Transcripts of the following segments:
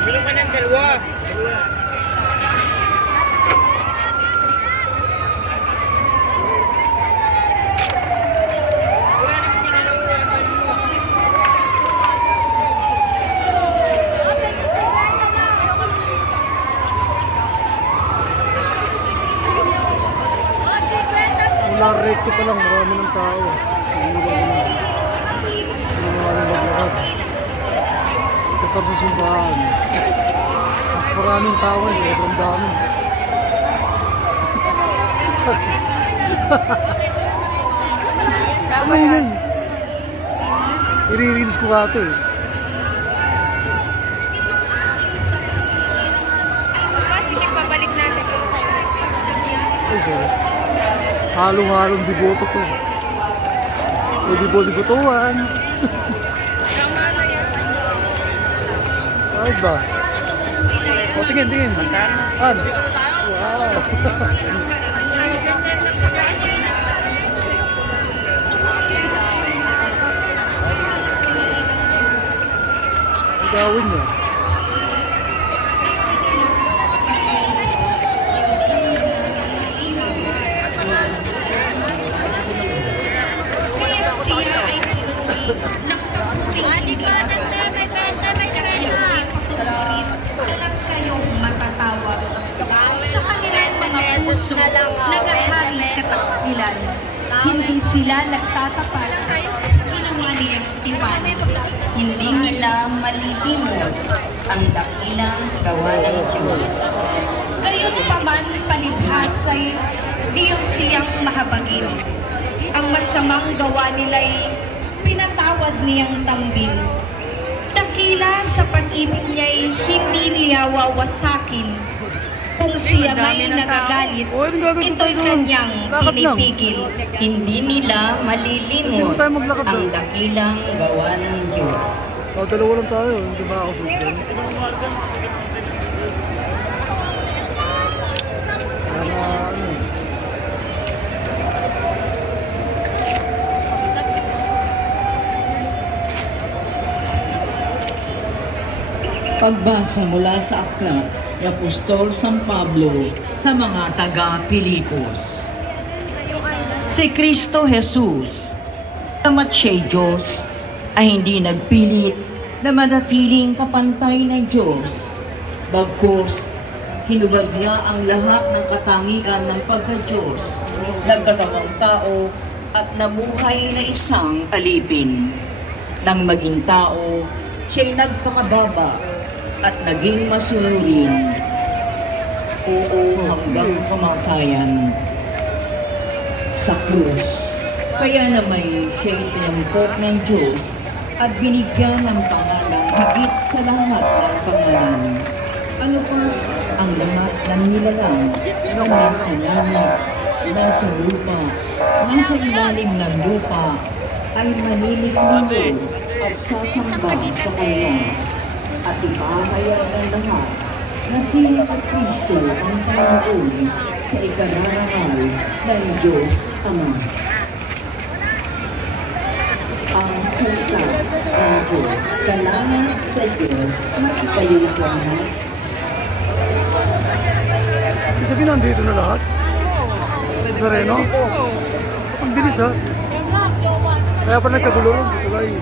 Bilang ka ng dalawa. Mula recto pa lang, marami ng tao. Siguro na. Maraming maglakad. Katap sa simbahan. Mas maraming tao eh, sobrang dami. Ano yun? I-release ko ka ito eh. Sige, pabalik natin. Okay. Halong-halong diboto to. May dibotoan. Ayos ba? O, tingin. Ans. Wow. Ang gawin niya. Nagahari kataksilan. Hindi sila nagtatapat sa ginawa niyang tipan. Hindi nila malilimot ang dakilang gawa ng Diyos. Gayon pa man palibhasay, Diyos siyang mahabagin. Ang masamang gawa nila'y pinatawad niyang tambin. Dakila sa pag-ibig niya'y hindi niya wawasakin. Kung siya may nagagalit, ito'y kanyang pinipigil. Hindi nila malilimot ang dakilang gawa ng Diyos. O, dalawa lang tayo. Hindi ba ako susunod? Pagbasa mula sa aklat ni Apostol San Pablo sa mga taga-Pilipos. Si Kristo Jesus, namat siya'y Diyos, ay hindi nagpilit na manatiling kapantay ng Diyos. Bagkus, hinubag niya ang lahat ng katangian ng pagka-Diyos, nagkatawang tao at namuhay na isang alipin. Nang maging tao, siya'y nagpakababa at naging masunurin. Oo, hanggang kamatayan sa krus. Kaya naman siya'y tinampok ng Diyos at binigyan ng pangalan higit sa lahat ng pangalan. Ano pa ang lahat ng nilalang na nasa langit, nasa lupa, nasa ilalim ng lupa ay manililingon at sasamba sa Kanya. At ipahayag ng lahat na si Kristo ang Panginoon sa ikararangal ng Diyos Ama. Ang salita ng Diyos, salamat sa Diyos, makipalilikuan. Ibig sabihin, nandito na lahat? Sa Reno? Ang bilis ha? Kaya pa nagkagulo ron, dito lang.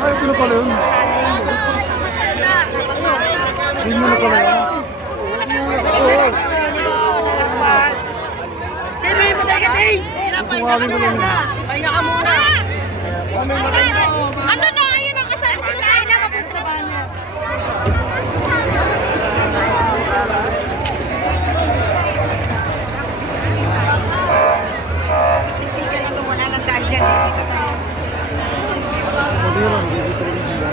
Ay, ito na pala yun. Hindi mo na pala yun. Oo. Kaya mo tayo kating! Tumawin mo lang yun. Pahinga ka muna! Ano na? Ayun ang kasama sila ay nakapag sa banner. Siksikan na ito, wala nang dahil dyan. Hindi lang, dito talaga sila.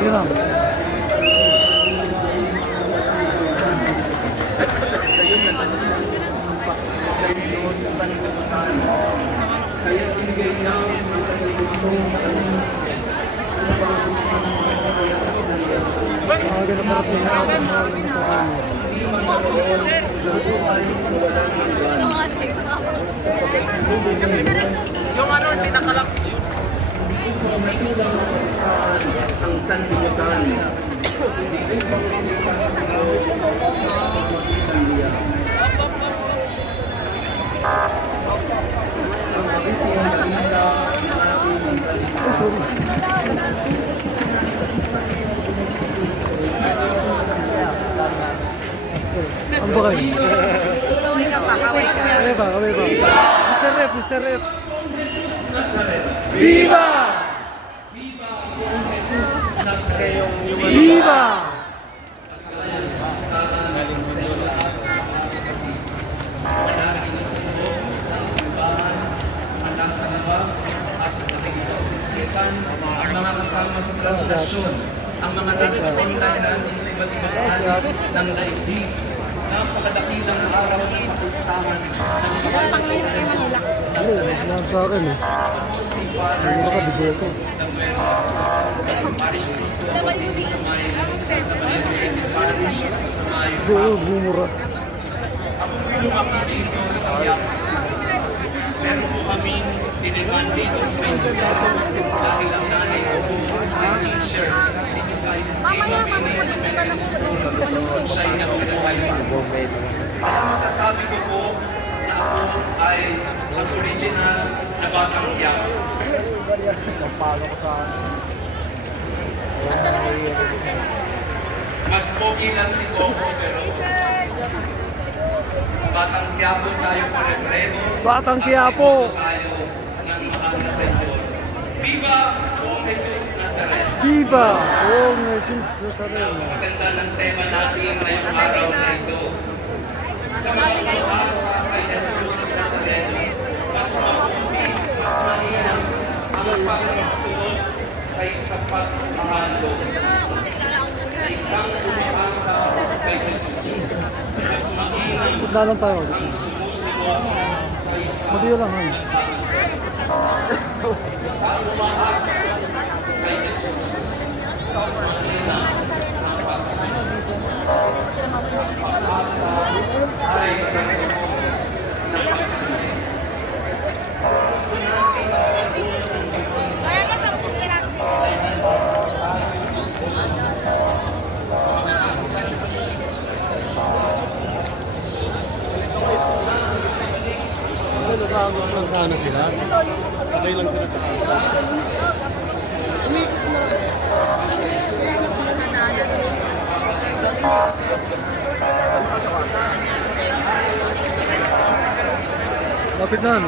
Sige lang. Aga na parating na ako ng mahal ng sarili. Yung ano, tinakalak. Ang sanlibutan. Ang bakay. Kaway ba? Mr. Rep, Mr. Rep. Viva! Viva! Ang mga kasama sa translasyon, ang mga nasa online sa iba't ibang panig ng daigdig. Napakadakilang araw ng kapustahan ng pangalan ni Jesus Nazareth. Lang sa akin eh. Si Hindi Father mo nakabigay ko. Parish Cristo dito sa may Santa Maria Jose Parish sa may Bumura. ako po'y lumaki dito sa Yak. Meron po kaming tiniman dito sa may suya dahil ang nanay ko po ay teacher. Di-decide siya ay nakukuhay pa. Kaya masasabi ko po na ako ay ang original na batang Yak. Mas pogi lang si Coco pero batang Quiapo tayo pare-pareho. Batang Quiapo. Tayo ng aming Senyor. Viva Poong Jesus Nazareth! Viva! Oh, Jesus Nazareth. Napakaganda ng tema natin ngayong araw na ito. Sa mga umaasa kay Jesus Nazareth, mas mabuti, mas mainam ang pagsunod kay sa pagpahandog. Sa isang umaasa kay Jesus, mas mainam Punta lang tayo. ang sumusunod kay sa Madiyo lang. Ano? sa umaasa kay Jesus, mas mainam ang pagsunod. Ang pag-asa ay nagtuon ng pagsunod. Gusto natin magkaroon ng Diyos ay susunod sa mga asikas ng Sana sila. Sabay lang sila sa Lapit na.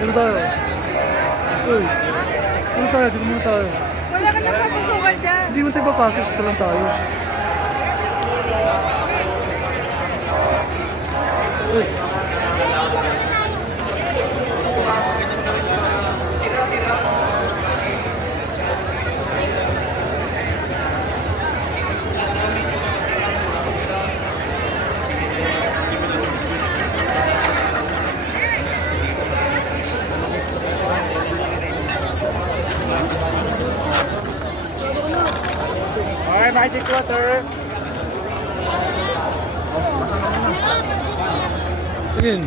Dito tayo. Uy. Dito tayo, dito muna tayo. Wala ka na papasukan dyan. Hindi mo tayo papasok, dito lang tayo. Uy. Okay, magic water. Tingin.